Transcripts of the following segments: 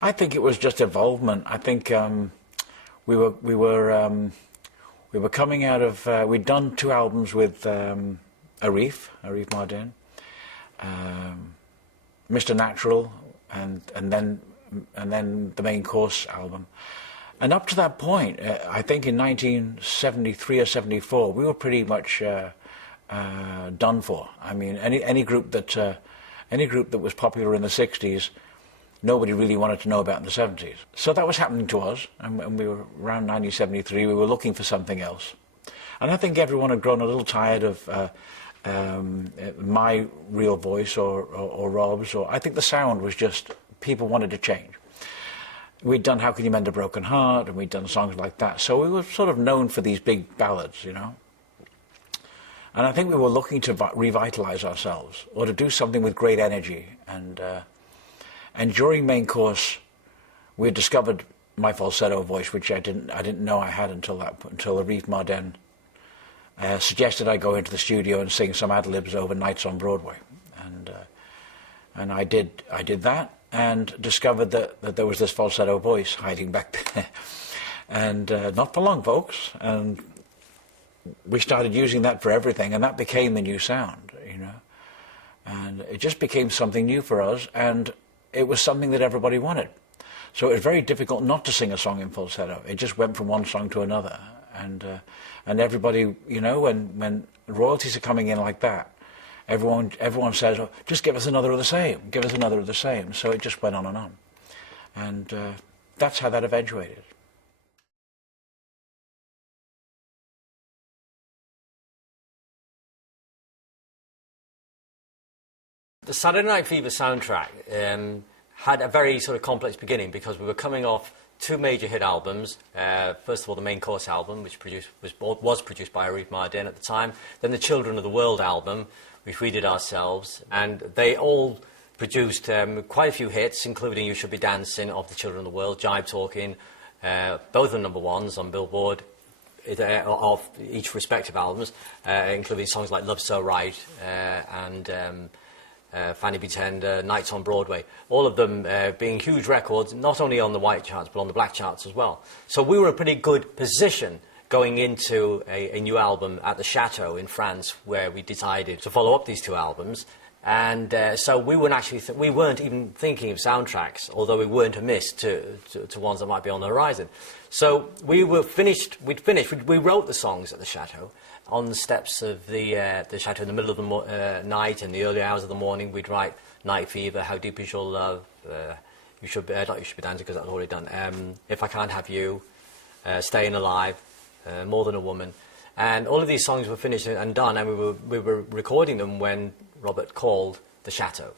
I think it was just involvement. I think we were we were we were coming out of we'd done two albums with Arif Mardin, Mr. Natural, and then the Main Course album. And up to that point, I think in 1973 or 74, we were pretty much done for. I mean, any group that was popular in the 60s, nobody really wanted to know about in the 70s. So that was happening to us, and we were around 1973. We were looking for something else, and I think everyone had grown a little tired of my real voice or Rob's. Or I think the sound was just people wanted to change. We'd done How Can You Mend a Broken Heart, and we'd done songs like that. So we were sort of known for these big ballads, you know. And I think we were looking to revitalise ourselves, or to do something with great energy. And during Main Course, we had discovered my falsetto voice, which I didn't know I had until Arif Mardin suggested I go into the studio and sing some ad-libs over Nights on Broadway. And I did that, and discovered that there was this falsetto voice hiding back there. And not for long, folks. And we started using that for everything, and that became the new sound, you know. And it just became something new for us, and it was something that everybody wanted. So it was very difficult not to sing a song in falsetto. It just went from one song to another. And everybody, you know, when royalties are coming in like that, everyone says, oh, just give us another of the same, give us another of the same. So it just went on. And that's how that eventuated. The Saturday Night Fever soundtrack had a very sort of complex beginning, because we were coming off two major hit albums. First of all, the Main Course album, which was produced by Arif Mardin at the time. Then the Children of the World album, which we did ourselves. And they all produced quite a few hits, including You Should Be Dancing of the Children of the World, Jive Talking, both are number ones on Billboard of each respective albums, including songs like Love So Right and Fanny Be Tender, Nights on Broadway, all of them being huge records, not only on the white charts, but on the black charts as well. So we were in a pretty good position going into a new album at the Chateau in France, where we decided to follow up these two albums. And so we weren't even thinking of soundtracks, although we weren't amiss to ones that might be on the horizon. So we wrote the songs at the Chateau. On the steps of the Chateau in the middle of the night, in the early hours of the morning, we'd write Night Fever, How Deep Is Your Love, You Should Be Dancing, because that's already done, If I Can't Have You, Staying Alive, More Than a Woman. And all of these songs were finished and done, and we were recording them when Robert called the Chateau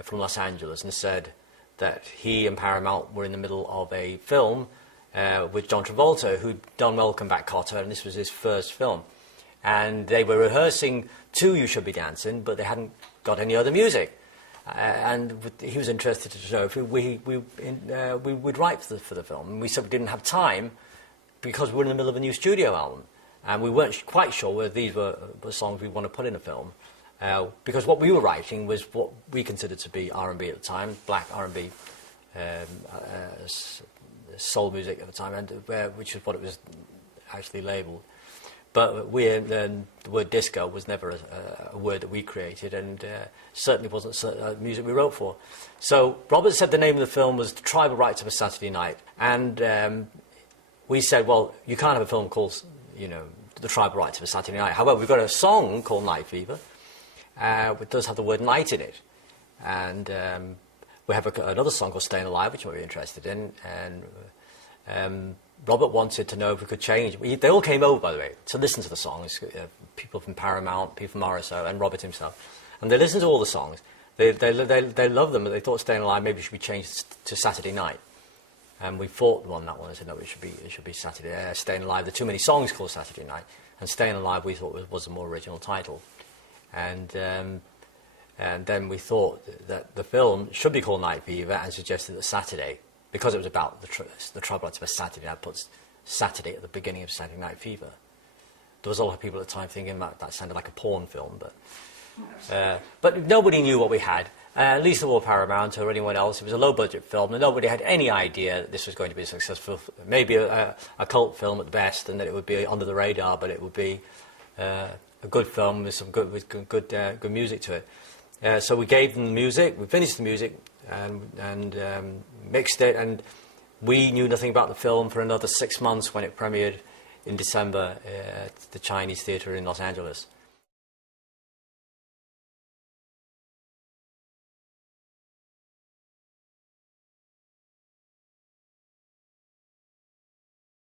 from Los Angeles and said that he and Paramount were in the middle of a film with John Travolta, who'd done Welcome Back, Kotter, and this was his first film. And they were rehearsing to You Should Be Dancing, but they hadn't got any other music. And he was interested to know if we would write for the film. And we said we didn't have time, because we're in the middle of a new studio album. And we weren't quite sure whether these were songs we want to put in a film. Because what we were writing was what we considered to be R&B at the time, black R&B, soul music at the time, and which is what it was actually labelled. But the word disco was never a word that we created, and certainly wasn't music we wrote for. So Robert said the name of the film was The Tribal Rights of a Saturday Night, and we said, well, you can't have a film called, you know, The Tribal Rights of a Saturday Night. However, we've got a song called Night Fever, which does have the word night in it. And we have another song called Staying Alive, which we're interested in. And Robert wanted to know if we could change. They all came over, by the way, to listen to the songs. People from Paramount, people from RSO, and Robert himself. And they listened to all the songs. They loved them, but they thought Staying Alive maybe should be changed to Saturday Night. And we fought on that one and said, no, it should be Saturday. Staying Alive, there are too many songs called Saturday Night. And Staying Alive, we thought was a more original title. And then we thought that the film should be called Night Fever, and suggested that Saturday, because it was about the Tribal Rights of a Saturday Night, puts Saturday at the beginning of Saturday Night Fever. There was a lot of people at the time thinking that sounded like a porn film, but But nobody knew what we had. At least or Paramount or anyone else. It was a low-budget film, and nobody had any idea that this was going to be successful. Maybe a cult film at best, and that it would be under the radar, but it would be a good film with some good music to it. So we gave them the music. We finished the music and mixed it, and we knew nothing about the film for another 6 months when it premiered in December at the Chinese Theatre in Los Angeles.